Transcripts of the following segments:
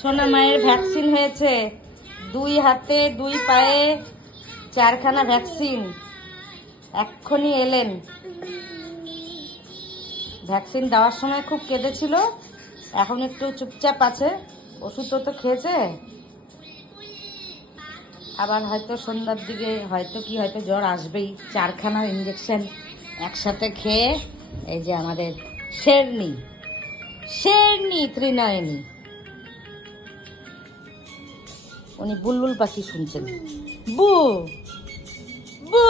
সোনা মায়ের ভ্যাকসিন হয়েছে, 2 হাতে 2 পায়ে 4খানা ভ্যাকসিন। এক্ষুনি এলেন। ভ্যাকসিন দেওয়ার সময় খুব কেঁদেছিল, এখন একটু চুপচাপ আছে। ওষুধ তো খেয়েছে, আবার হয়তো সন্ধ্যার দিকে হয়তো জ্বর আসবেই। 4খানা ইঞ্জেকশন একসাথে খেয়ে এই যে আমাদের শেরনি ত্রিনয়নী, উনি বুলবুল পাখি শুনছেন। বু বু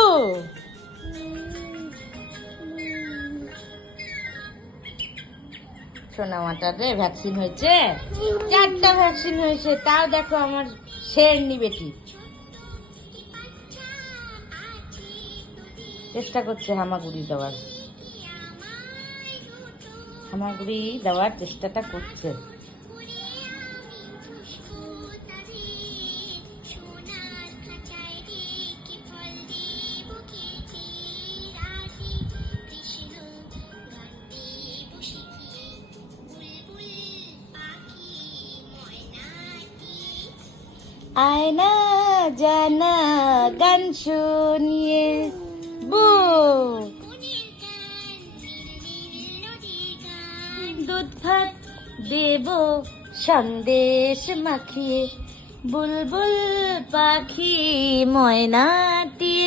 সোনা মাটারে ভ্যাকসিন হয়েছে, 4টা ভ্যাকসিন হয়েছে। তাও দেখো আমার শেরনি বেটি চেষ্টা করছে হামাগুড়ি দেওয়ার চেষ্টাটা করছে। আয়না জানা গান শুনিয়ে বু দুধ ভাত দেব সন্দেশ মাখিয়ে, বুলবুল পাখি ময়নাটি